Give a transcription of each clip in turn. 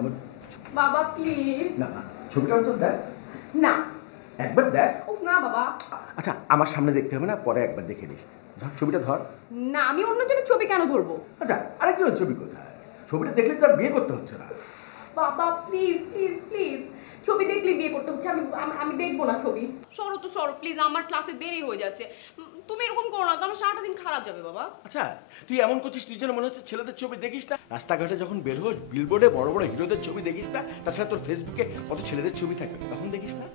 আমার বাবা প্লিজ। না না, ছবিটা তো দেখ না একবার দেখ। উফ না বাবা। আচ্ছা আমার সামনে দেখতে হবে না, পরে একবার দেখে নিস। ধর ছবিটা ধর। না আমি অন্যজনের ছবি কেন ধরবো? আচ্ছা আরেকজনের ছবি কোথায়? ছবিটা দেখলে তো আর বিয়ে করতে হচ্ছে না। বাবা প্লিজ প্লিজ প্লিজ, ছবি দেখলে বিয়ে করতে হচ্ছে, আমি আমি দেখবো না ছবি। সরো তো সরো প্লিজ, আমার ক্লাসে দেরি হয়ে যাচ্ছে। তুমি এরকম করো না তো, আমার সারাটা দিন খারাপ যাবে বাবা। আচ্ছা তুই এমন করছিস, তুই যেন মনে হচ্ছে ছেলেদের ছবি দেখিস না। রাস্তাঘাটে যখন বের হোস বিলবোর্ডে বড় বড় হিরোদের ছবি দেখিস না, তাছাড়া তোর ফেসবুকে কত ছেলেদের ছবি থাকবে, তখন দেখিস না?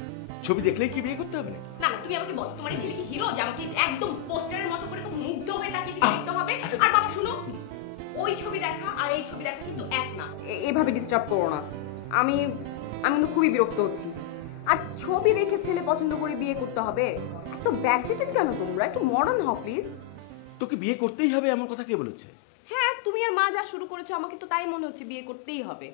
ছবি দেখলেই কি বিয়ে করতে হবে না? না না তুমি আমাকে বলো, তোমার এই ছেলে কি হিরো যে আমাকে একদম পোস্টারের মতো করে খুব মুগ্ধ হয়ে তাকে দেখতে হবে? আর বাবা শুনো, ওই ছবি দেখা আর এই ছবি দেখা কিন্তু এক না। এভাবে ডিস্টার্ব করো না, আমি কিন্তু খুবই বিরক্ত হচ্ছি। আর ছবি দেখে ছেলে পছন্দ করে বিয়ে করতে হবে? এত ব্যাকডেটেড কেন তোমরা? একটু মডার্ন হও প্লিজ। তোকে বিয়ে করতেই হবে এমন কথা কে বলেছে? হ্যাঁ তুমি আর মা যা শুরু করেছো, আমাকে তো তাই মনে হচ্ছে বিয়ে করতেই হবে।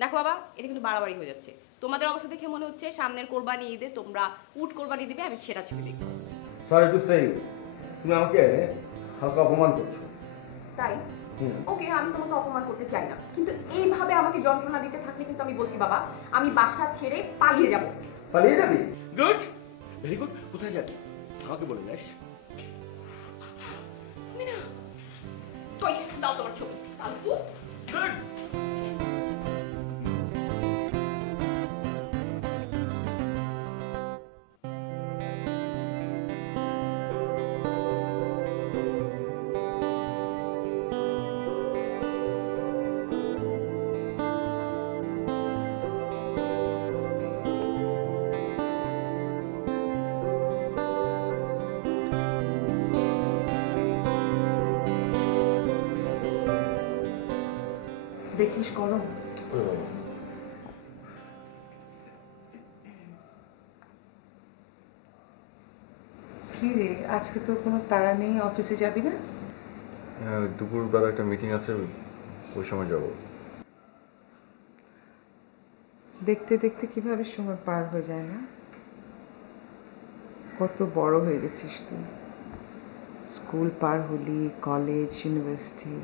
দেখো বাবা, এটা কিন্তু বাড়াবাড়ি হয়ে যাচ্ছে। তোমাদের অবস্থা দেখে মনে হচ্ছে সামনের কোরবানি ঈদে তোমরা উট কোরবানি দিবে, আমি সেটা ছবি দেখবো। সরি টু সে, তুমি আমাকে হালকা অপমান করছো। তাই ওকে, আমি তোমাকে অপমান করতে চাই না, কিন্তু এইভাবে আমাকে যন্ত্রণা দিতে থাকলে কিন্তু আমি বলছি বাবা, আমি বাসা ছেড়ে পালিয়ে যাব। পালিয়ে যাবি? Good, very good. কোথায় যাবি আমাকে বলে যাস। তুমি না, কই দাও তোমার ছবি। ফালতু। গুড। দেখিস গরম। কি রে, আজকে তো কোনো তাড়া নেই, অফিসে যাবি না? দুপুরবেলা একটা মিটিং আছে, ওই সময় যাব। দেখতে দেখতে কিভাবে সময় পার হয়ে যায় না? কত বড় হয়ে গেছিস তুই। স্কুল পার হলি, কলেজ, ইউনিভার্সিটি।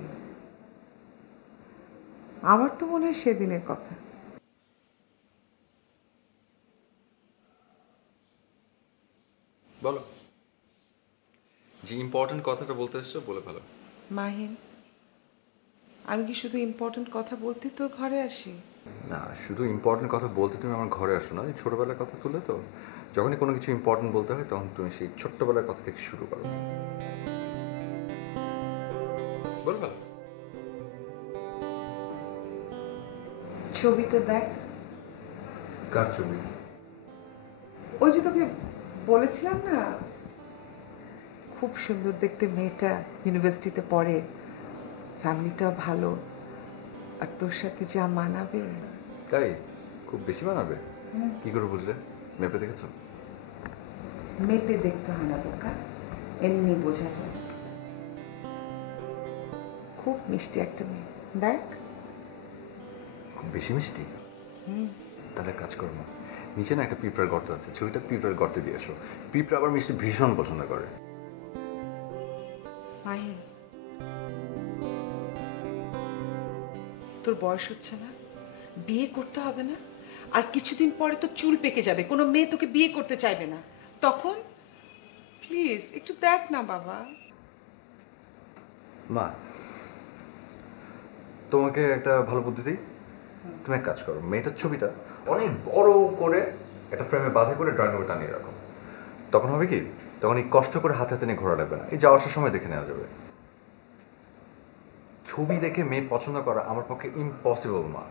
আমার তো মনে হয় সেদিনের কথা। বলো, যে ইম্পর্টেন্ট কথাটা বলতে এসছো বলে ফেলো। মাহিন, আমি কি শুধু ইম্পর্টেন্ট কথা বলতে তোর ঘরে আসি? না, শুধু ইম্পর্টেন্ট কথা বলতে তুমি আমার ঘরে আসো না, ছোটবেলার কথা তুলে তো যখনই কোনো কিছু ইম্পর্টেন্ট বলতে হয় তখন তুমি সেই ছোট্টবেলার কথা থেকে শুরু করো। বলবা? ছবি তো দেখ। কার ছবি? ওই যে তোকে বলেছিলাম না, খুব সুন্দর দেখতে মেয়েটা, ইউনিভার্সিটিতে পড়ে, ফ্যামিলিটাও ভালো, আর তোর সাথে যা মানাবে। তাই? খুব বেশি বানাবে? কি করে বুঝলে? মেপে দেখেছো? মেপে দেখতে হয় না বোকা, এমনি বোঝা যায়। খুব মিষ্টি একটা মেয়ে, দেখ। খুব বেশি মিষ্টি? তাহলে কাজ করো না, নিচে না একটা পিঁপড়ার গর্ত আছে, ছবিটা পিঁপড়ার গর্তে দিয়ে এসো। পিঁপড়া আবার মিষ্টি ভীষণ পছন্দ করে। মাহিন, তোর বয়স হচ্ছে না, বিয়ে করতে হবে না? আর কিছুদিন পরে তো চুল পেকে যাবে, কোনো মেয়ে তোকে বিয়ে করতে চাইবে না, তখন প্লিজ একটু দেখ না বাবা। মা, তোমাকে একটা ভালো বুদ্ধি দিই। তুমি এক কাজ করো, মেয়েটার ছবিটা অনেক বড় করে একটা ফ্রেমে বাঁধা করে ড্রয়িং রুমে টানিয়ে রাখো। তখন হবে কি, তখন এই কষ্ট করে হাতে হাতে নিয়ে ঘোরা লাগবে না, এই যাওয়া আসার সময় দেখে নেওয়া যাবে। ছবি দেখে মেয়ে পছন্দ করা আমার পক্ষে ইম্পসিবল মা।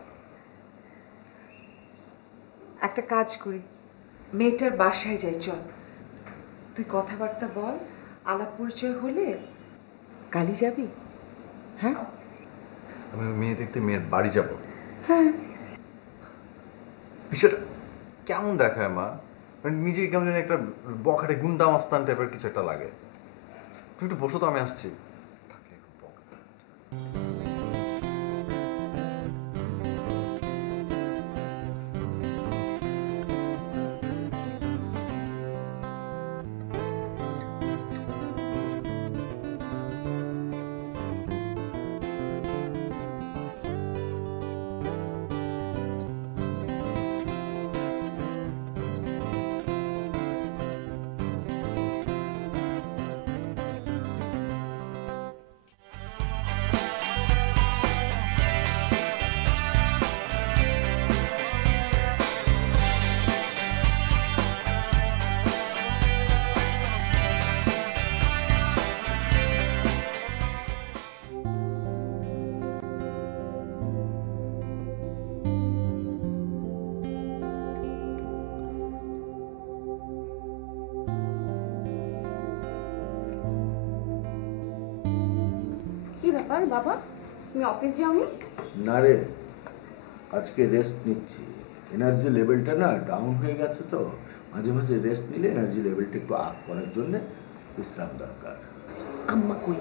একটা কাজ করি, মেয়েটার বাসায় যাই, চল। তুই কথাবার্তা বল, আলাপ পরিচয় হলে কালই যাবি। হ্যাঁ, আমি মেয়ে দেখতে মেয়ের বাড়ি যাব? হ্যাঁ। বিষয়টা কেমন দেখায় মা? মানে নিজেকে কেমন যেন একটা বখাটে গুন্ডা মাস্তান টাইপের কিছু একটা লাগে। তুমি একটু বসো তো, আমি আসছি। ব্যাপার বাবা, তুমি অফিস যাওনি? না রে, আজকে রেস্ট নিচ্ছি। এনার্জি লেভেলটা না ডাউন হয়ে গেছে, তো মাঝে মাঝে রেস্ট নিলে এনার্জি লেভেলটা একটু আপ করার জন্য বিশ্রাম দরকার। আম্মা কই?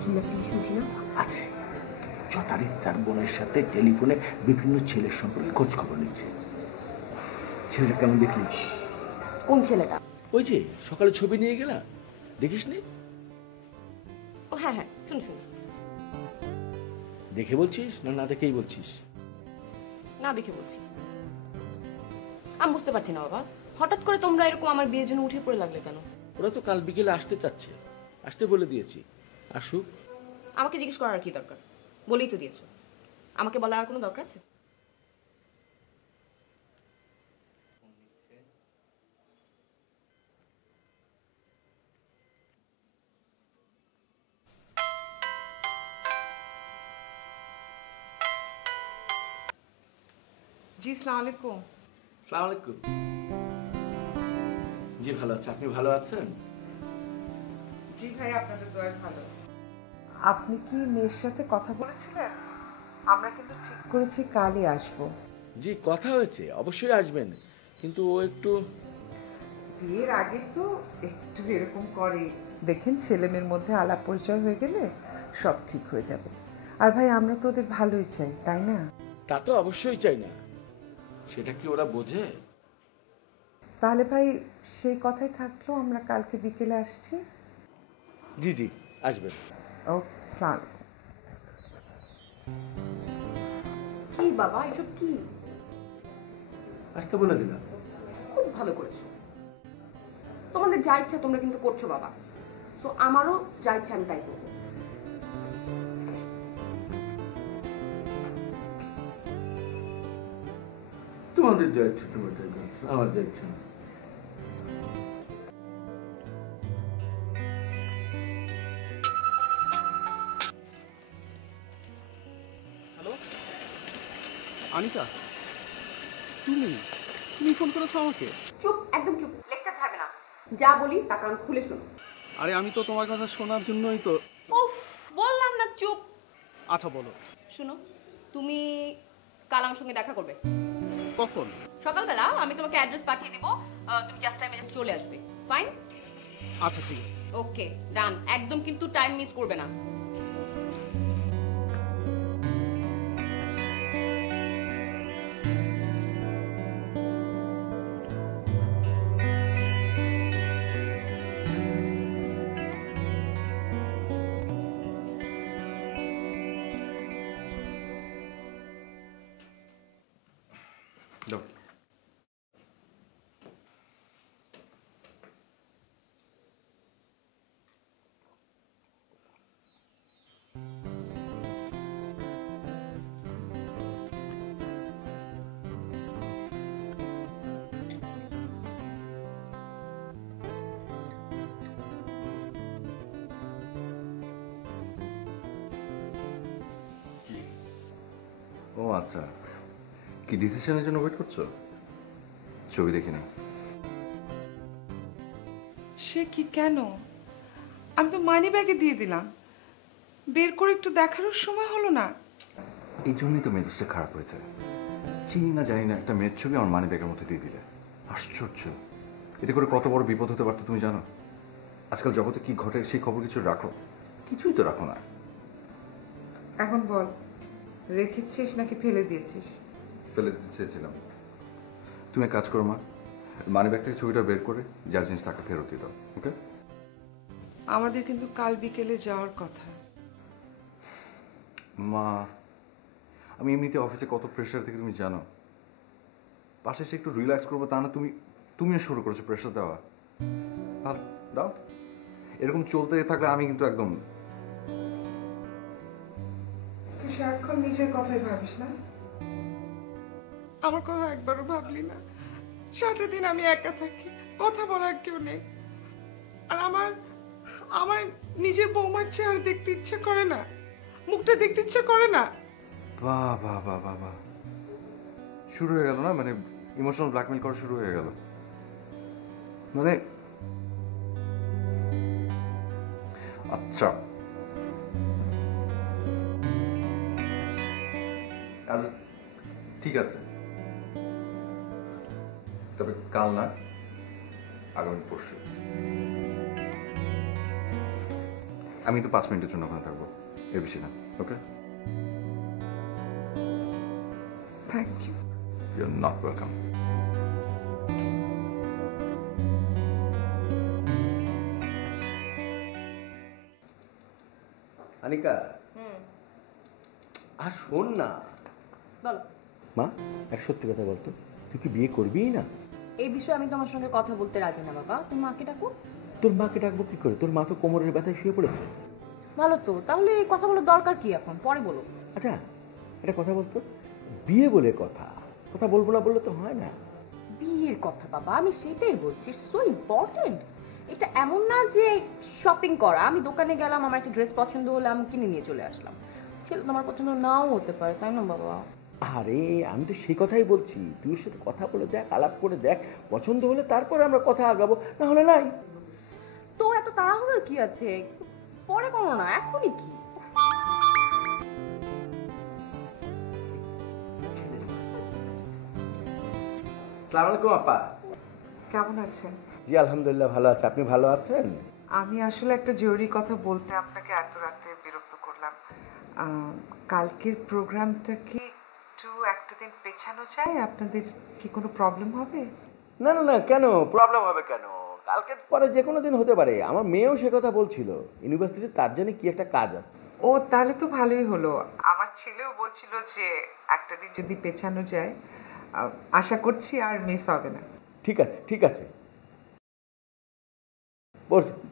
চিল্লাচিল্লি শুনছি না? আছে, 6 তারিখ তার বোনের সাথে টেলিফোনে বিভিন্ন ছেলের সম্পর্কে খোঁজ খবর নিচ্ছে। ছেলেটা কেমন দেখলি? কোন ছেলেটা? ওই যে সকালে ছবি নিয়ে গেলা, দেখিস নি? ও হ্যাঁ হ্যাঁ, শুন শুন। দেখে বলছিস না না দেখেই বলছিস? না দেখে বলছি। আমি বুঝতে পারছি না বাবা, হঠাৎ করে তোমরা এরকম আমার বিয়ের জন্য উঠে পড়ে লাগলে কেন? ওরা তো কাল বিকেলে আসতে চাচ্ছে, আসতে বলে দিয়েছি। আসুক। আমাকে জিজ্ঞেস করার কি দরকার? বলেই তো দিয়েছো। আমাকে বলার আর কোনো দরকার আছে? জি, আসসালামু আলাইকুম। আসসালামু আলাইকুম। জি ভালো আছে, আপনি ভালো আছেন? জি ভাই, আপনাদের দোয়া ভালো। আপনি কি মেয়ের সাথে কথা বলেছিলেন? আমরা কিন্তু ঠিক করেছি কালই আসবো। জি কথা হয়েছে, অবশ্যই আসবেন, কিন্তু ও একটু বিয়ের আগে তো একটু এরকম করে। দেখেন, ছেলে মেয়ের মধ্যে আলাপ পরিচয় হয়ে গেলে সব ঠিক হয়ে যাবে। আর ভাই, আমরা তো ওদের ভালোই চাই, তাই না? তা তো অবশ্যই চাই না, সেটা কি ওরা বোঝে? তাহলে ভাই সেই কথাই থাকলো, আমরা কালকে বিকেলে আসছি। জি জি আসবেন। ও সালাম। কি বাবা, এসব কি? আসতে বলে দিলাম। খুব ভালো করেছো। তোমাদের যা ইচ্ছা তোমরা কিন্তু করছো বাবা, তো আমারও যা ইচ্ছা আমি তাই করবো। তোমাদের যা ইচ্ছে তোমার তাই করছো, আমার যা ইচ্ছা না। হ্যালো আনিকা, তুমি তুমি ফোন করেছো আমাকে? চুপ, একদম চুপ, লেকচার ছাড়বে না। যা বলি তা কান খুলে শোনো। আরে আমি তো তোমার কথা শোনার জন্যই তো। উফ, বললাম না চুপ। আচ্ছা বলো। শোনো, তুমি কাল আমার সঙ্গে দেখা করবে কখন? সকালবেলা। আমি তোমাকে অ্যাড্রেস পাঠিয়ে দিব, তুমি জাস্ট টাইমে জাস্ট চলে আসবে। ফাইন? আচ্ছা ঠিক আছে। ওকে ডান। একদম কিন্তু টাইম মিস করবে না। দাও। ও আচ্ছা, কি ডিসিশনের জন্য ওয়েট করছো? ছবি দেখি না। সে কি, কেন? আমি তো মানি ব্যাগে দিয়ে দিলাম, বের করে একটু দেখারও সময় হলো না। এই জন্যই তো মেজাজটা খারাপ হয়েছে। চিনি না জানি না একটা মেয়ের ছবি আমার মানি ব্যাগের মধ্যে দিয়ে দিলে। আশ্চর্য, এতে করে কত বড় বিপদ হতে পারতো তুমি জানো? আজকাল জগতে কি ঘটে সেই খবর কিছু রাখো? কিছুই তো রাখো না। এখন বল, রেখেছিস নাকি ফেলে দিয়েছিস? ফেলে দিতে চেয়েছিলাম। তুমি এক কাজ করো মা, মানি ব্যাগ থেকে ছবিটা বের করে যার জিনিস তাকে ফেরত দিয়ে দাও। ওকে? আমাদের কিন্তু কাল বিকেলে যাওয়ার কথা। মা, আমি এমনিতে অফিসে কত প্রেশার থেকে তুমি জানো। পাশে এসে একটু রিল্যাক্স করবো, তা না তুমিও শুরু করেছো প্রেশার দেওয়া। ভালো দাও, এরকম চলতে থাকলে আমি কিন্তু একদম। তুই সারাক্ষণ নিজের কথাই ভাবিস না, আমার কথা একবারও ভাবলি না? সারাটা দিন আমি একা থাকি, কথা বলার কেউ নেই। আর আমার নিজের বৌমার চেহারা দেখতে ইচ্ছে করে না, মুখটা দেখতে ইচ্ছে করে না। বাহ বাহ বাহ বাহ বাহ, শুরু হয়ে গেল না? মানে ইমোশনাল ব্ল্যাকমেল করা শুরু হয়ে গেল। মানে আচ্ছা আচ্ছা ঠিক আছে, তবে কাল না, আগামী পরশু। আমি তো 5 মিনিটের জন্য ওখানে থাকবো, এর বেশি না। Okay? Thank you. You are not welcome. Anika, আর শোন না। বলো। মা, এক সত্যি কথা বলতো, তুই কি বিয়ে করবিই না? এই বিষয়ে আমি তোমার সঙ্গে কথা বলতে রাজি না বাবা। তুমি মাকে ডাকো। তোর মাকে ডাকবো কি করে? তোর মা তো কোমরের ব্যথায় শুয়ে পড়েছে। ভালো তো, তাহলে এই কথা বলার দরকার কি এখন? পরে বলো। আচ্ছা, একটা কথা বলতো, বিয়ে বলে কথা, কথা বলবো না বললে তো হয় না। বিয়ের কথা বাবা, আমি সেটাই বলছি, সো ইম্পর্টেন্ট। এটা এমন না যে শপিং করা। আমি দোকানে গেলাম, আমার একটা ড্রেস পছন্দ হলো, আমি কিনে নিয়ে চলে আসলাম। ছেলে তোমার পছন্দ নাও হতে পারে, তাই না বাবা? আরে আমি তো সেই কথাই বলছি, তুই ওর সাথে কথা বলে দেখ, আলাপ করে দেখ, পছন্দ হলে তারপরে আমরা কথা আগাবো, না হলে নাই। তো এত তাড়াহুড়োর কি আছে? পরে করো না, এখনই কি? আসসালামু আলাইকুম আপা। কেমন আছেন? জি আলহামদুলিল্লাহ ভালো আছে, আপনি ভালো আছেন? আমি আসলে একটা জরুরি কথা বলতে আপনাকে এত রাতে বিরক্ত করলাম। কালকের প্রোগ্রামটা কি একটু একটা দিন পেছানো যায়? আপনাদের কি কোনো প্রবলেম হবে? না না না, কেন প্রবলেম হবে কেন? কালকে পরে যে কোনো দিন হতে পারে। আমার মেয়েও সে কথা বলছিল, ইউনিভার্সিটি তার জন্য কি একটা কাজ আছে। ও তাহলে তো ভালোই হলো। আমার ছেলেও বলছিল যে একটা দিন যদি পেছানো যায়, আশা করছি আর মিস হবে না। ঠিক আছে ঠিক আছে,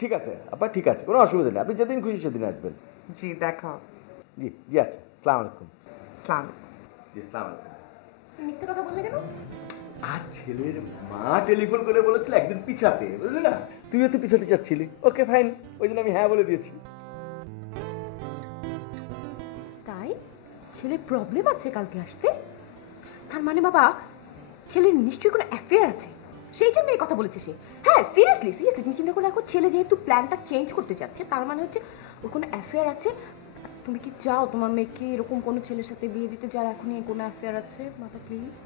ঠিক আছে আপা, ঠিক আছে, কোনো অসুবিধা নেই, আপনি যেদিন খুশি সেদিন আসবেন। জি, দেখা হবে। জি জি, আচ্ছা, আসসালামু আলাইকুম। সালাম। জি আসসালামু আলাইকুম। মিথ্যে কথা বললে কেন? আর ছেলের মা টেলিফোন করে বলেছিল একদিন পিছাতে, বুঝলি না? তুইও তো পিছাতে চাচ্ছিলি, ওকে ফাইন, ওই জন্য আমি হ্যাঁ বলে দিয়েছি। তাই ছেলের প্রবলেম আছে কালকে আসতে? তার মানে বাবা, ছেলের নিশ্চয়ই কোনো অ্যাফেয়ার আছে, সেই জন্য এই কথা বলেছে সে। হ্যাঁ, সিরিয়াসলি সিরিয়াসলি তুমি চিন্তা করে দেখো, ছেলে যেহেতু প্ল্যানটা চেঞ্জ করতে চাচ্ছে, তার মানে হচ্ছে ওর কোনো অ্যাফেয়ার আছে। তুমি কি চাও তোমার মেয়েকে এরকম কোনো ছেলের সাথে বিয়ে দিতে যার এখনই কোনো অ্যাফেয়ার আছে? বাবা প্লিজ।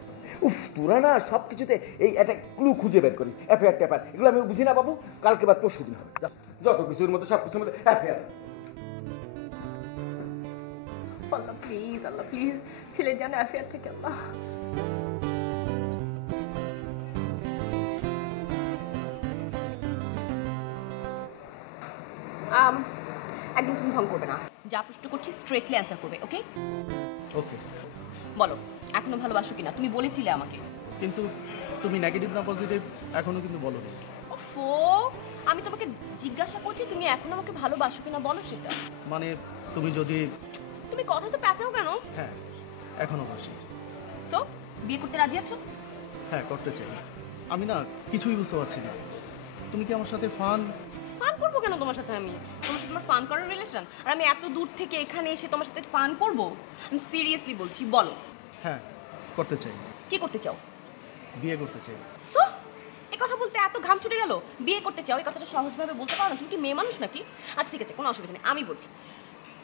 উফ, তোরা না সব কিছুতে এই একটা ক্লু খুঁজে বের করি, অ্যাফেয়ার ট্যাফেয়ার, এগুলো আমি বুঝি না বাবু। কালকে বাদ পরশু দিন হবে, যত কিছুর মধ্যে সব কিছুর মধ্যে affair. Allah please, Allah please, ছেলের যেন অ্যাফেয়ার থেকে আল্লাহ। একদম তুমি ঢং করবে না, যা প্রশ্ন করছি স্ট্রেটলি অ্যান্সার করবে, ওকে? ওকে, বলো, এখনো ভালোবাসো কিনা? তুমি বলেছিলে আমাকে। কিন্তু তুমি নেগেটিভ না পজিটিভ এখনো কিন্তু বলোনি। ওফো, আমি তোমাকে জিজ্ঞাসা করছি তুমি এখনো আমাকে ভালোবাসো কিনা, বলো সেটা। মানে তুমি যদি, তুমি কথা তো পেঁচাও কেন? হ্যাঁ এখনো বাসি। সো বিয়ে করতে রাজি আছো? হ্যাঁ করতে চাই। আমি না কিছুই বুঝতে পারছি না, তুমি কি আমার সাথে ফান? ফান করবো কেন তোমার সাথে? আমি তোমার সাথে আমার ফান করার রিলেশন, আর আমি এত দূর থেকে এখানে এসে তোমার সাথে ফান করবো? আমি সিরিয়াসলি বলছি, বলো হ্যাঁ করতে চাই। কি করতে চাও? বিয়ে করতে চাই। সো এই কথা বলতে এত ঘাম ছুটে গেল? বিয়ে করতে চাও, এই কথাটা সহজভাবে বলতে পারো না? তুমি কি মেয়ে মানুষ নাকি? আচ্ছা ঠিক আছে, কোনো অসুবিধা নেই, আমি বলছি।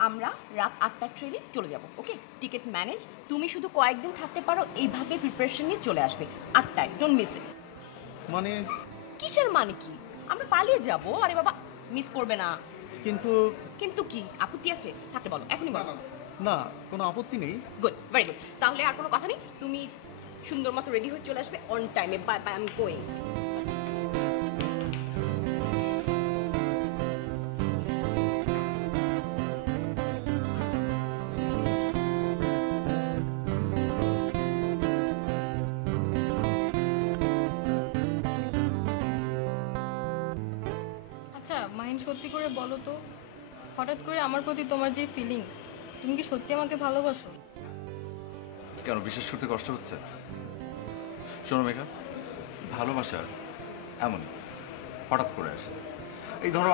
আমরা রাত 8টার ট্রেনে চলে যাব, ওকে? টিকিট ম্যানেজ, তুমি শুধু কয়েকদিন থাকতে পারো, এইভাবে প্রিপারেশন নিয়ে চলে আসবে 8টায়, ডোন্ট মিস ইট। মানে? কিসের মানে কি? আমরা পালিয়ে যাব। আরে বাবা, মিস করবে না। কিন্তু কিন্তু কি আপত্তি আছে? থাকতে বলো, এখনই বলো। না, কোনো আপত্তি নেই। Good, very good. তাহলে আর কোনো কথা নেই, তুমি সুন্দর মতো রেডি হয়ে চলে আসবে অন টাইমে। Bye bye, I am going. আচ্ছা মাহিন, সত্যি করে বলো তো, হঠাৎ করে আমার প্রতি তোমার যে ফিলিংস, তুমি কি সত্যি আমাকে ভালোবাসো? কেন বিশ্বাস করতে কষ্ট হচ্ছে? শোনো মেঘা, ভালোবাসা এমনই হঠাৎ করে আসে। এই ধরো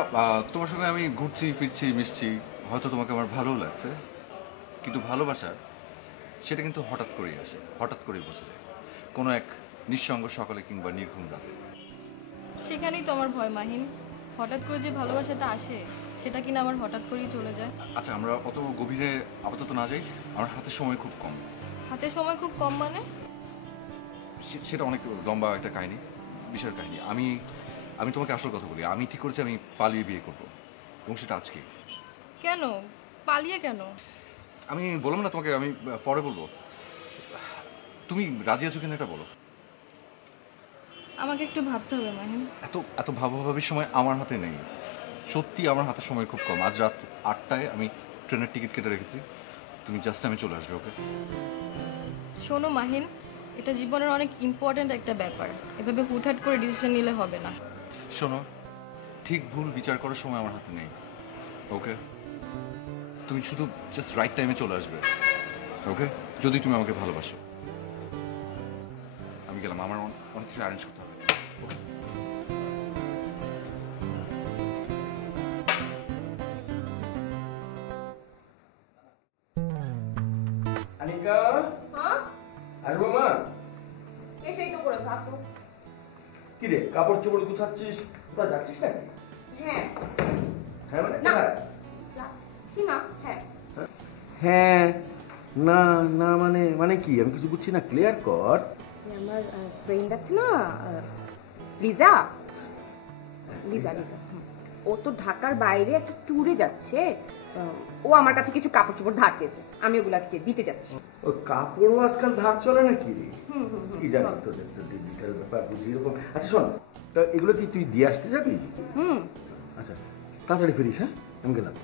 তোমার সঙ্গে আমি ঘুরছি ফিরছি মিশছি, হয়তো তোমাকে আমার ভালোও লাগছে, কিন্তু ভালোবাসা সেটা কিন্তু হঠাৎ করেই আসে, হঠাৎ করেই বোঝা যায় কোনো এক নিঃসঙ্গ সকালে কিংবা নির্ঘুম রাতে। সেখানেই তো আমার ভয় মাহিন, হঠাৎ করে যে ভালোবাসাটা আসে সেটা কিনা আবার হঠাৎ করেই চলে যায়। আচ্ছা আমরা অত গভীরে আপাতত না যাই, আমার হাতে সময় খুব কম। হাতে সময় খুব কম মানে? সেটা অনেক লম্বা একটা কাহিনী, বিশাল কাহিনী। আমি আমি তোমাকে আসল কথা বলি, আমি ঠিক করেছি আমি পালিয়ে বিয়ে করবো, এবং সেটা আজকে। কেন পালিয়ে কেন? আমি বললাম না তোমাকে, আমি পরে বলবো। তুমি রাজি আছো কিনা এটা বলো। আমাকে একটু ভাবতে হবে মাহিন। এত এত ভাবাভাবির সময় আমার হাতে নেই, সত্যি আমার হাতে সময় খুব কম। আজ রাত 8টায় আমি ট্রেনের টিকিট কেটে রেখেছি, তুমি জাস্ট আমি চলে আসবে, ওকে? শোনো মাহিন, এটা জীবনের অনেক ইম্পর্ট্যান্ট একটা ব্যাপার, এভাবে হুটহাট করে ডিসিশন নিলে হবে না। শোনো, ঠিক ভুল বিচার করার সময় আমার হাতে নেই, ওকে? তুমি শুধু জাস্ট রাইট টাইমে চলে আসবে, ওকে? যদি তুমি আমাকে ভালোবাসো। আমি গেলাম, আমার অনেক কিছু অ্যারেঞ্জ করতে হবে। আনিকা, আসবো মা? এসেই তো করেছো, আসো। কি রে, কাপড় চোপড় গুছাচ্ছিস? কোথায় যাচ্ছিস নাকি? হ্যাঁ। হ্যাঁ মানে না। কোথায়? যাচ্ছি না, হ্যাঁ। হ্যাঁ না না মানে মানে কি, আমি কিছু বুঝছি না, ক্লিয়ার কর। আমার ফ্রেন্ড আছে না, লিজা লিজা লিজা ও তো ঢাকার বাইরে একটা ট্যুরে যাচ্ছে। ও আমার কাছে কিছু কাপড় চোপড় ধার চেয়েছে, আমি ওগুলাকে দিতে যাচ্ছি। ও কাপড়ও আজকাল ধার চলে নাকি রে? কি জানিস তোদের তো ডিজিটাল ব্যাপার বুঝি এরকম। আচ্ছা শোন, তা এগুলো কি তুই দিয়ে আসতে যাবি? আচ্ছা তাড়াতাড়ি ফিরিস, হ্যাঁ? আমি গেলাম।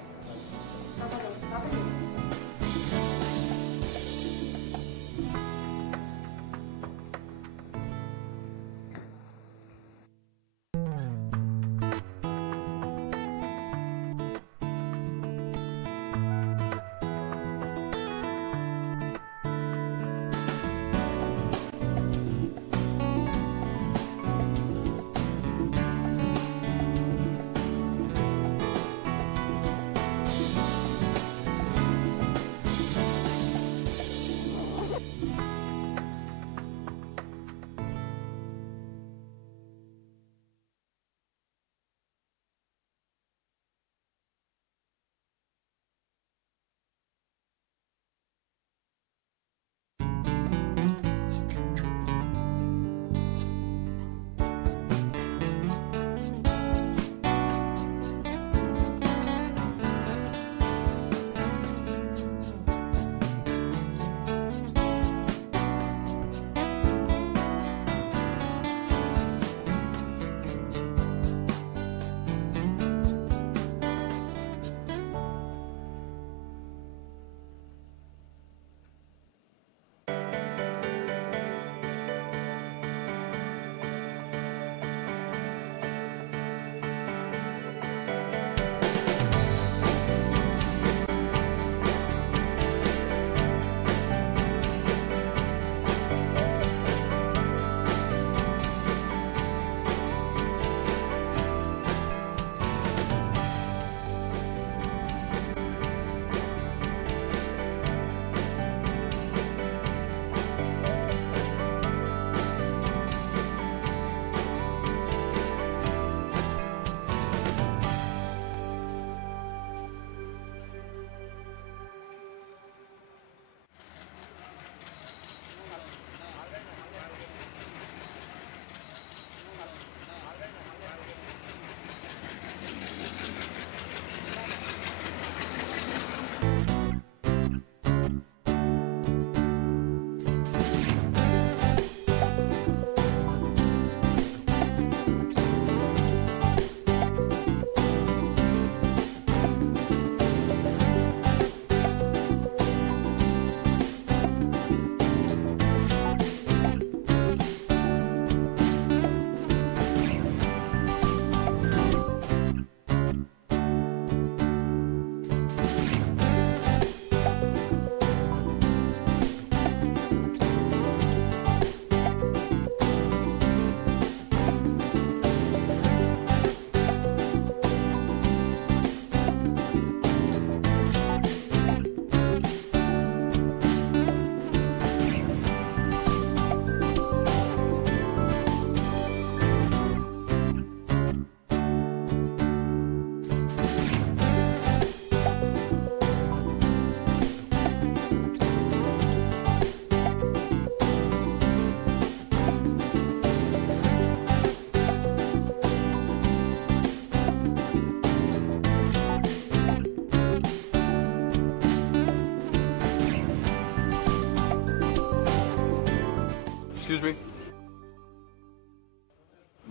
এক্সকিউজ মি,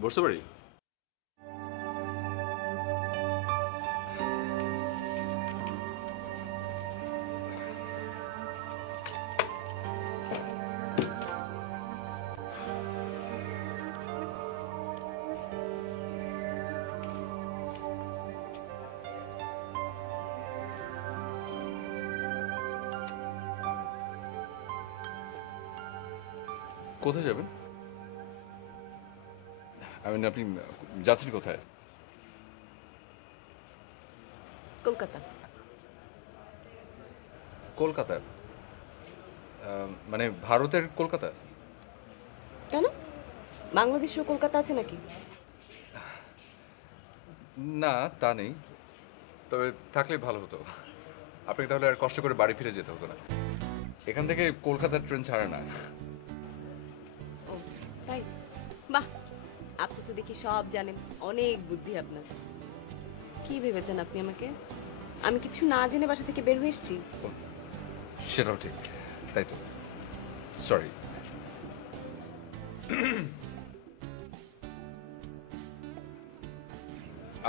বসতে পারি? কোথায় যাবেন? আপনি যাচ্ছেন কোথায়? কলকাতা। কলকাতা? মানে ভারতের কলকাতা? কেন, বাংলাদেশেও কলকাতা আছে নাকি? না, তা নেই, তবে থাকলে ভালো হতো। আপনাকে তাহলে আর কষ্ট করে বাড়ি ফিরে যেতে হতো না। এখান থেকে কলকাতার ট্রেন ছাড়ে না। ও তাই? বাহ, আপনি তো দেখি সব জানেন, অনেক বুদ্ধি আপনার। কি ভেবেছেন আপনি আমাকে? আমি কিছু না জেনে বাসা থেকে বের হয়ে এসেছি? সেটাও ঠিক, তাই তো, সরি।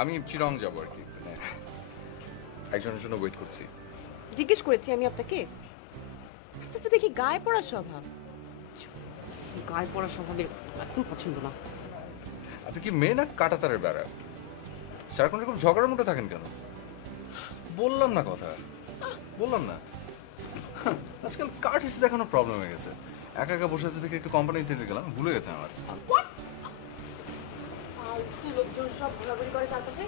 আমি চিরং যাবো আর কি, মানে একজনের জন্য ওয়েট করছি। জিজ্ঞেস করেছি আমি আপনাকে? আপনার তো দেখি গায়ে পড়ার স্বভাব। গায়ে পড়ার স্বভাবের একদম পছন্দ না। আপনি কি মেয়ে না কাটা তারের বেড়া? সারাক্ষণ এরকম ঝগড়ার মধ্যে থাকেন কেন? বললাম না কথা, বললাম না। আজকাল কার্টিস দেখানো প্রবলেম হয়ে গেছে। একা একা বসে আছে থেকে একটু কোম্পানিতে গেলাম, ভুলে গেছে আমার। লোকজন সব ঘোরাঘুরি করে চারপাশে।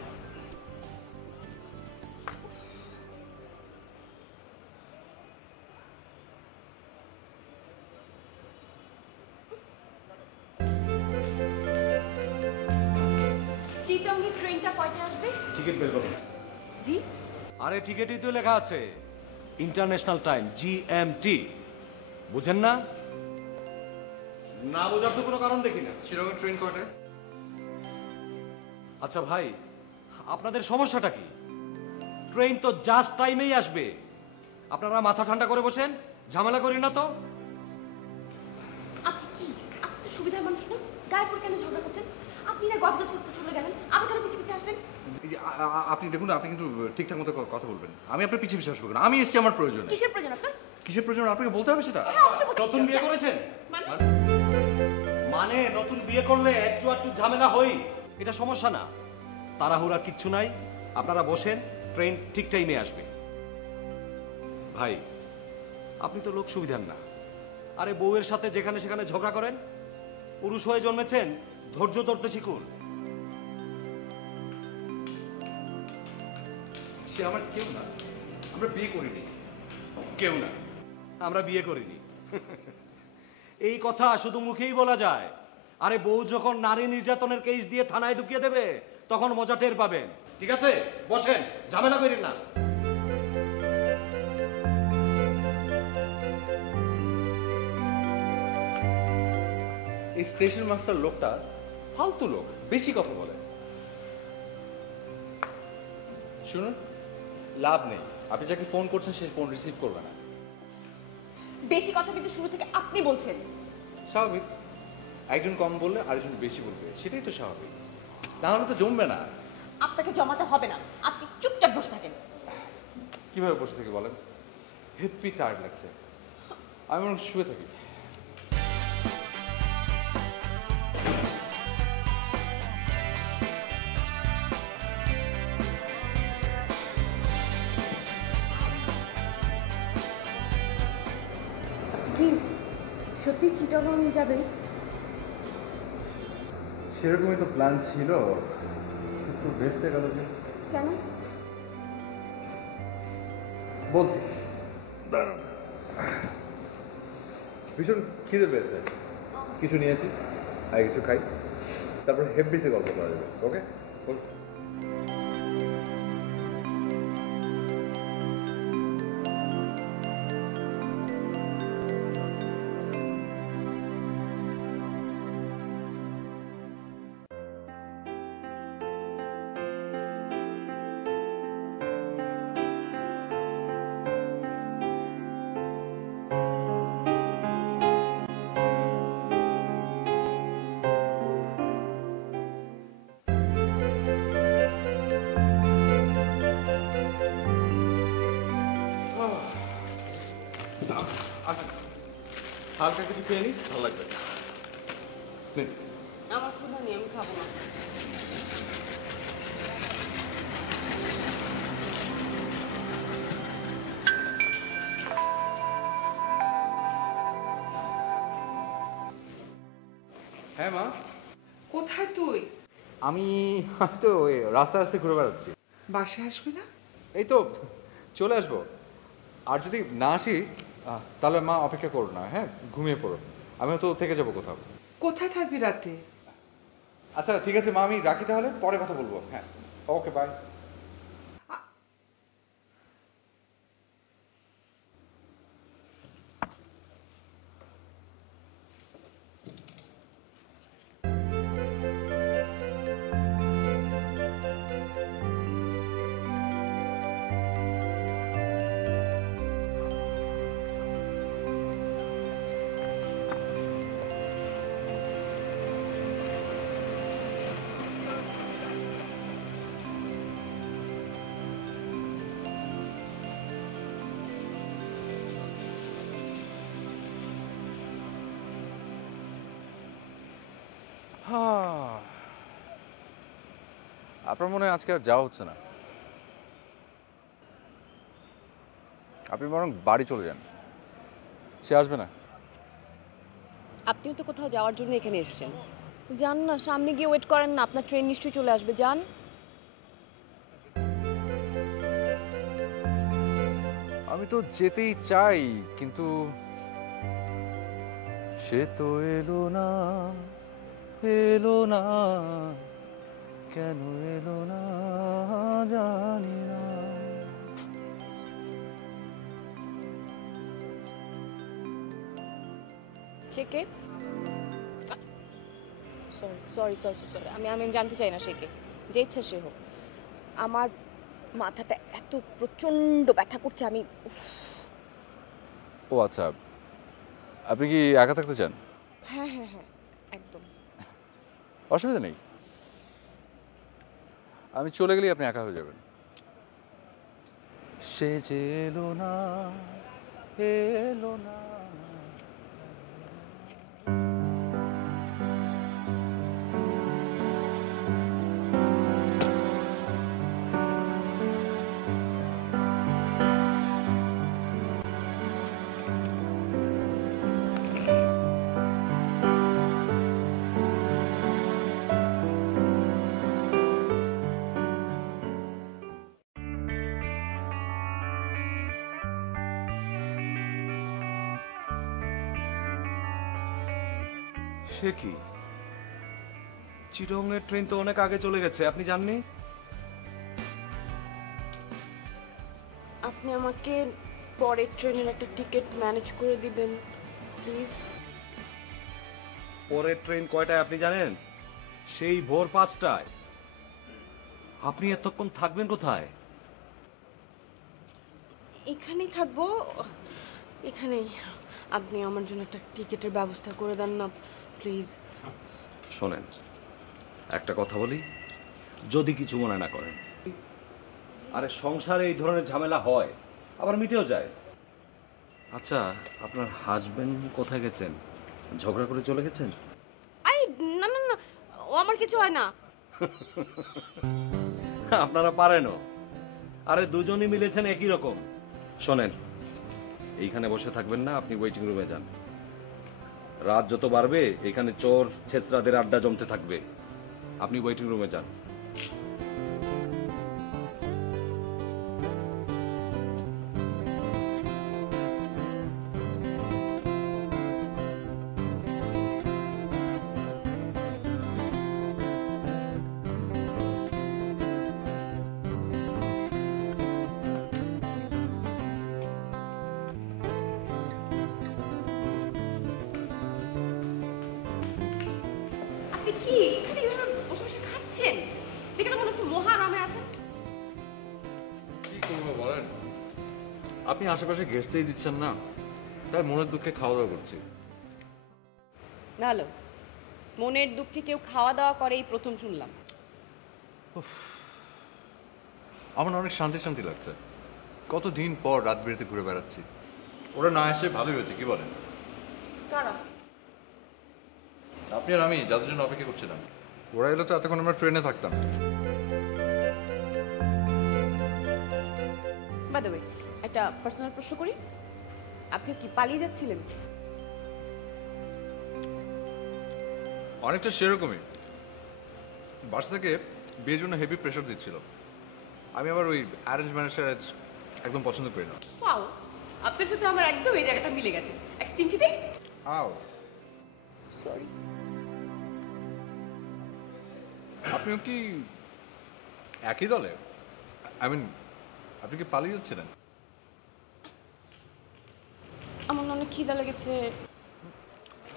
চিটংয়ে ট্রেনটা কয়টায় আসবে? টিকিট বের করুন। জি? আরে টিকিটই তো লেখা আছে ইন্টারন্যাশনাল টাইম, জিএমটি। বুঝেন না? না বোঝার তো কোনো কারণ দেখি না। চিরং ট্রেন কয়টায়? আচ্ছা ভাই, আপনাদের সমস্যাটা কি? ট্রেন তো জাস্ট টাইমেই আসবে। আপনারা মাথা ঠান্ডা করে বসেন, ঝামেলা করি না তো। আপনি কি, আপনি তো সুবিধার মানুষ না? গায়ে পড়ে কেন ঝগড়া করছেন? আপনি না গজগজ করতে চলে গেলেন, আবার কেন পিছিয়ে পিছিয়ে আসলেন? এই যে আপনি দেখুন, আপনি কিন্তু ঠিকঠাক মতো কথা বলবেন। আমি আপনার পিছিয়ে পিছিয়ে আসবো কেন? আমি এসেছি আমার প্রয়োজনে। কিসের প্রয়োজন আপনার? কিসের প্রয়োজন আপনাকে বলতে হবে সেটা? নতুন বিয়ে করেছেন মানে? মানে নতুন বিয়ে করলে একটু একটু ঝামেলা হই, এটা সমস্যা না। তাড়াহুড়া কিচ্ছু নাই, আপনারা বসেন, ট্রেন ঠিক টাইমে আসবে। ভাই, আপনি তো লোক সুবিধার না। আরে বউয়ের সাথে যেখানে সেখানে ঝগড়া করেন। পুরুষ হয়ে জন্মেছেন, ধৈর্য ধরতে শিখুন। সে আমার কেউ না, আমরা বিয়ে করিনি। কেউ না, আমরা বিয়ে করিনি। এই কথা শুধু মুখেই বলা যায়। আরে বউ যখন নারী নির্যাতনের কেস দিয়ে থানায় ঢুকিয়ে দেবে, তখন মজা টের পাবেন। ঠিক আছে, বসেন, ঝামেলা করেন না। এই স্টেশন মাস্টার লোকটা ফালতু লোক, বেশি কথা বলে। শুনুন, লাভ নেই, আপনি যাকে ফোন করছেন সে ফোন রিসিভ করবে না। বেশি কথা কিন্তু শুরু থেকে আপনি বলছেন। স্বাভাবিক, একজন কম বললে আরেকজন বেশি বলবে, সেটাই তো স্বাভাবিক। তাহলে তো জমবে না। আপনাকে জমাতে হবে না, আপনি চুপচাপ বসে থাকেন। কিভাবে বসে থেকে বলেন? হেপি টায়ার্ড লাগছে, আমি বরং শুয়ে থাকি। কি সত্যি চিটাগং যাবেন? সেরকমই তো প্ল্যান ছিল, একটু ভেস্তে গেল যে। কেন? বলছি, ভীষণ খিদে পেয়েছে, কিছু নিয়ে আসি আর কিছু খাই, তারপর হেব্বিসে গল্প করা যাবে। ওকে? হালকা কিছু খেয়ে নি, ভালো লাগবে। নিন। আমার ক্ষুধা নেই, আমি খাবো না। হ্যাঁ মা, কোথায় তুই? আমি তো ওই রাস্তায় রাস্তায় ঘুরে বেড়াচ্ছি। বাসায় আসবে না? এই তো চলে আসবো। আর যদি না আসি তাহলে মা অপেক্ষা করো না, হ্যাঁ ঘুমিয়ে পড়ো, আমি হয়তো থেকে যাবো কোথাও। কোথায় থাকবি রাতে? আচ্ছা ঠিক আছে মা, আমি রাখি তাহলে, পরে কথা বলবো। হ্যাঁ ওকে বাই। আপনার মনে হয় আজকে আর যাওয়া হচ্ছে না, আপনি বরং বাড়ি চলে যান, সে আসবে না। আপনিও তো কোথাও যাওয়ার জন্য এখানে এসেছেন, যান না, সামনে গিয়ে ওয়েট করেন না, আপনার ট্রেন নিশ্চয়ই চলে আসবে, যান। আমি তো যেতেই চাই, কিন্তু সে তো এলো না, এলো না, কেন এলো না জানি না। সে কে? সরি সরি সরি সরি, আমি জানতে চাই না সে কে, যে ইচ্ছা সে হোক। আমার মাথাটা এত প্রচন্ড ব্যথা করছে, আমি ও আচ্ছা, আপনি কি একা থাকতে চান? হ্যাঁ হ্যাঁ হ্যাঁ একদম। অসুবিধা নেই, আমি চলে গেলেই আপনি একা হয়ে যাবেন। সে যে এলো না, এলো না। সে কি, চিটংয়ের ট্রেন তো অনেক আগে চলে গেছে, আপনি জাননি? আপনি আমাকে পরের ট্রেনের একটা টিকিট ম্যানেজ করে দিবেন প্লিজ। পরের ট্রেন কয়টায় আপনি জানেন? সেই ভোর 5টায়। আপনি এতক্ষণ থাকবেন কোথায়? এখানেই থাকবো, এখানেই। আপনি আমার জন্য একটা টিকিটের ব্যবস্থা করে দেন না প্লিজ। শোনেন, একটা কথা বলি, যদি কিছু মনে না করেন। আরে সংসারে এই ধরনের ঝামেলা হয়, আবার মিটেও যায়। আচ্ছা, আপনার হাজবেন্ড কোথায় গেছেন? ঝগড়া করে চলে গেছেন? আই না না না, ও আমার কিছু হয় না। আপনারা পারেনও, আরে দুজনই মিলেছেন একই রকম। শোনেন, এইখানে বসে থাকবেন না, আপনি ওয়েটিং রুমে যান। রাত যত বাড়বে এখানে চোর ছেচরাদের আড্ডা জমতে থাকবে, আপনি ওয়েটিং রুমে যান। আপনি কি এখানে এভাবে বসে বসে খাচ্ছেন? দেখে তো মনে হচ্ছে মহারামে আছেন। কি করবো বলেন, আপনি আশেপাশে ঘেঁষতেই দিচ্ছেন না, তাই মনের দুঃখে খাওয়া দাওয়া করছি। ভালো, মনের দুঃখে কেউ খাওয়া দাওয়া করে এই প্রথম শুনলাম। আমার অনেক শান্তি শান্তি লাগছে, কতদিন পর রাত বিরেতে ঘুরে বেড়াচ্ছি। ওরা না এসে ভালোই হয়েছে, কি বলেন? কারা? আপনি আর আমি যাদের জন্য অপেক্ষা করছিলাম, ওরা এলে তো এতক্ষণ আমরা ট্রেনে থাকতাম। বাই দ্য ওয়ে, একটা পার্সোনাল প্রশ্ন করি, আপনি কি পালিয়ে যাচ্ছিলেন? অনেকটা সেরকমই। বাসা থেকে বিয়ের জন্য হেভি প্রেশার দিচ্ছিল। আমি আবার ওই অ্যারেঞ্জ ম্যারেজ একদম পছন্দ করি না। ওয়াও, আপনার সাথে আমার একদম এই জায়গাটা মিলে গেছে। একটা চিমটি দেই? আও, সরি। আপনিও কি একই দলে? আই মিন, আপনি কি পালিয়ে যাচ্ছিলেন? আমার না অনেক খিদা লেগেছে,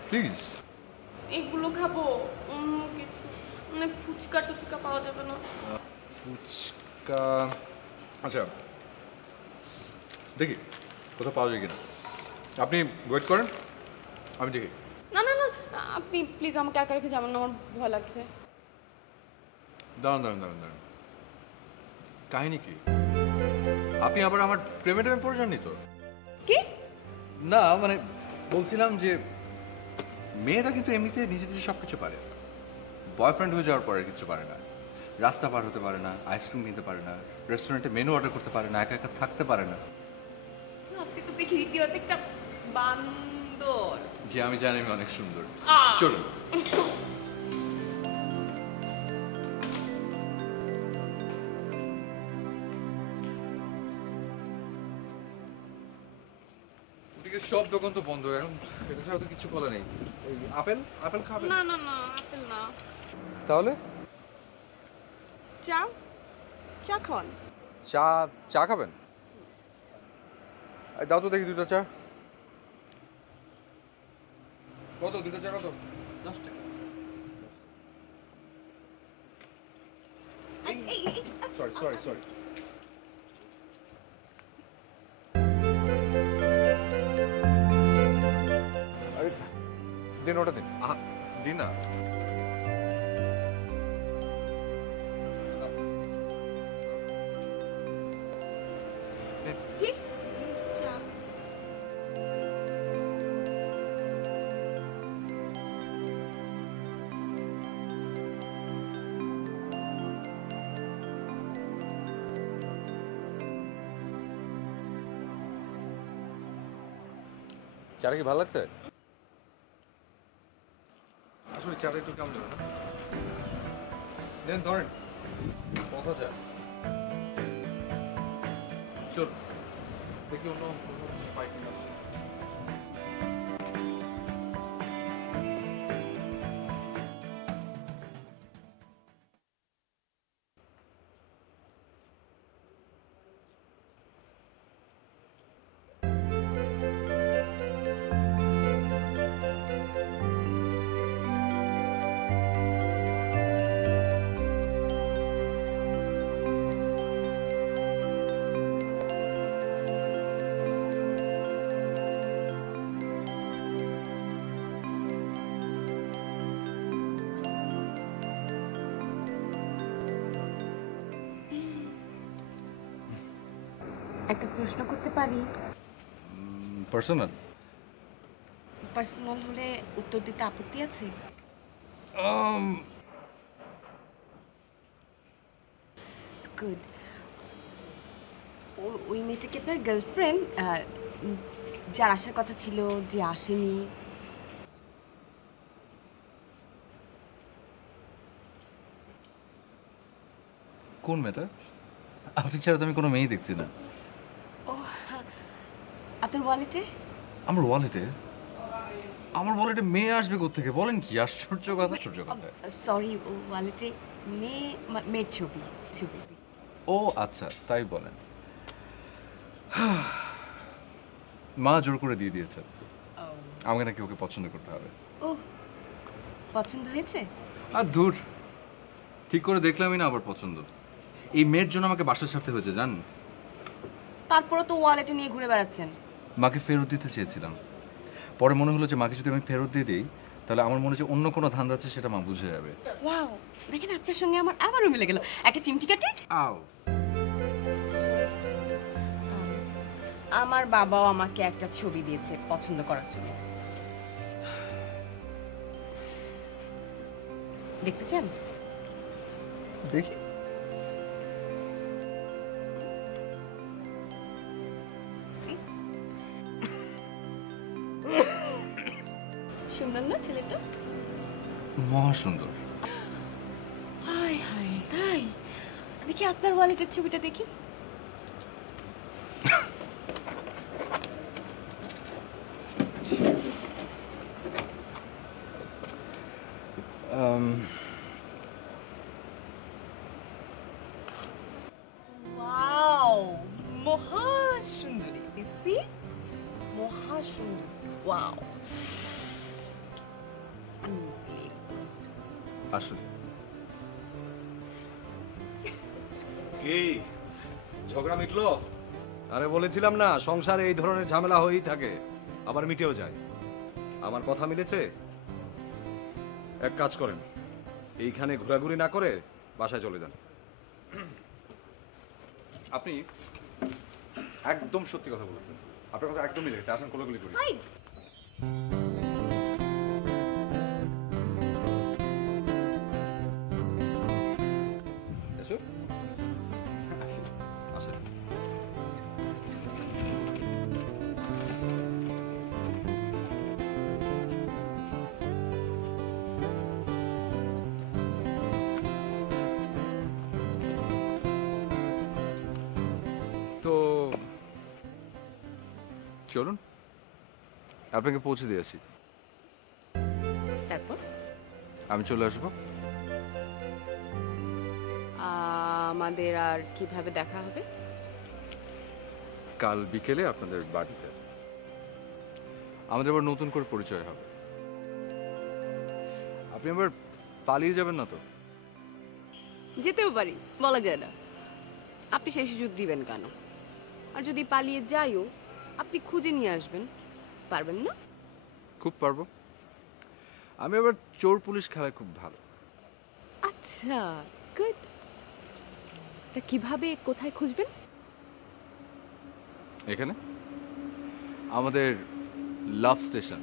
প্লিজ। এগুলো খাবো, অন্য কিছু মানে ফুচকা টুচকা পাওয়া যাবে না? ফুচকা, আচ্ছা দেখি কোথাও পাওয়া যায় কিনা। আপনি ওয়েট করেন, আমি দেখি। না না না, আপনি প্লিজ আমাকে একা রেখে যাবেন না, আমার ভয় লাগছে। দাঁড়ান দাঁড়ান দাঁড়ান দাঁড়ান, কাহিনী কি? আপনি আবার আমার প্রেমে টেমে পড়ে যাননি তো? কি? না মানে বলছিলাম যে মেয়েরা কিন্তু এমনিতে নিজে নিজে সব কিছু পারে। বয়ফ্রেন্ড হয়ে যাওয়ার পরে কিছু পারে না। রাস্তা পার হতে পারে না, আইসক্রিম কিনতে পারে না, রেস্টুরেন্টে মেনু অর্ডার করতে পারে না, একা একা থাকতে পারে না। আপনি তো দেখি রীতিমতো একটা বান্দর। যে আমি জানি আমি অনেক সুন্দর। আহ! চলুন। ওদিকে সব দোকান তো বন্ধ এখন, এটা ছাড়া তো কিছু বলা নেই। ওই আপেল আপেল খাবেন? না না না, আপেল না। তাহলে চা, চা খান। চা, চা খাবেন? দাও তো দেখি দুটো চা। কত দুটো চা কত? 10 টাকা। Sorry sorry sorry. আরে দিন, ওটা দিন। দিন না। ঠিক চা। চাটা কি ভালো লাগছে? আসলে চাটা একটু কেমন যাবে না? দেন ধরেন বসা চা। চল দেখি অন্য পাই কিনা। একটা প্রশ্ন করতে পারি? পার্সোনাল? পার্সোনাল হলে উত্তর দিতে আপত্তি আছে? গুড। ওই মেয়েটা কি আপনার গার্লফ্রেন্ড, যার আসার কথা ছিল যে আসেনি? কোন মেয়েটা? আপনি ছাড়া তো আমি কোনো মেয়েই দেখছি না। ও, আপনার ওয়ালেটে? আমার ওয়ালেটে? আমার ওয়ালেটে মেয়ে আসবে কোত্থেকে? বলেন কি আশ্চর্য কথা! আশ্চর্য কথা। সরি, ও ওয়ালেটে মেয়ের ছবি। ও আচ্ছা, তাই বলেন। মা জোর করে দিয়ে দিয়েছে, আমাকে নাকি ওকে পছন্দ করতে হবে। ও, পছন্দ হয়েছে? আর দূর, ঠিক করে দেখলামই না আবার পছন্দ। এই মেয়ের জন্য আমাকে বাসার সাথে হয়েছে জান। তারপরে তো ওয়ালেটে নিয়ে ঘুরে বেড়াচ্ছেন। মাকে ফেরত দিতে চেয়েছিলাম, পরে মনে হলো যে মাকে যদি আমি ফেরত দিয়ে দিই তাহলে আমার মনে হচ্ছে অন্য কোনো ধান্দা আছে, সেটা মা বুঝে যাবে। ওয়াও, দেখেন আপনার সঙ্গে আমার আবারও মিলে গেল। একটা চিমটি কাটে। আও, আমার বাবাও আমাকে একটা ছবি দিয়েছে পছন্দ করার জন্য। দেখতে চান? দেখি। See? সুন্দর না ছেলেটা? মহা সুন্দর। হাই হাই, তাই? দেখি আপনার ওয়ালেটের ছবিটা দেখি। ওয়াও, মহা সুন্দরী। দিছি মহা সুন্দর। ওয়াও। আসলে কি ঝগড়া মিটলো? আরে বলেছিলাম না, সংসারে এই ধরনের ঝামেলা হয়েই থাকে, আবার মিটেও যায়। আমার কথা মিলেছে? এক কাজ করেন, এইখানে ঘোরাঘুরি না করে বাসায় চলে যান। আপনি একদম সত্যি কথা বলেছেন, আপনার কথা একদমই লেগেছে। আসেন কোলাকুলি করি। হাই। এসো। আসেন। আসেন। তো চলুন, আপনাকে পৌঁছে দিয়ে আসি। তারপর আমি চলে আসবো। আমাদের আর কিভাবে দেখা হবে? কাল বিকেলে আপনাদের বাড়িতে আমাদের আবার নতুন করে পরিচয় হবে। আপনি আবার পালিয়ে যাবেন না তো? যেতেও পারি, বলা যায় না। আপনি সেই সুযোগ দিবেন কেন? আর যদি পালিয়ে যাইও, আপনি খুঁজে নিয়ে আসবেন, পারবেন না? খুব পারবো। আমি আবার চোর পুলিশ খেলায় খুব ভালো। আচ্ছা, গুড। তা কিভাবে, কোথায় খুঁজবেন? এখানে আমাদের লাভ স্টেশন।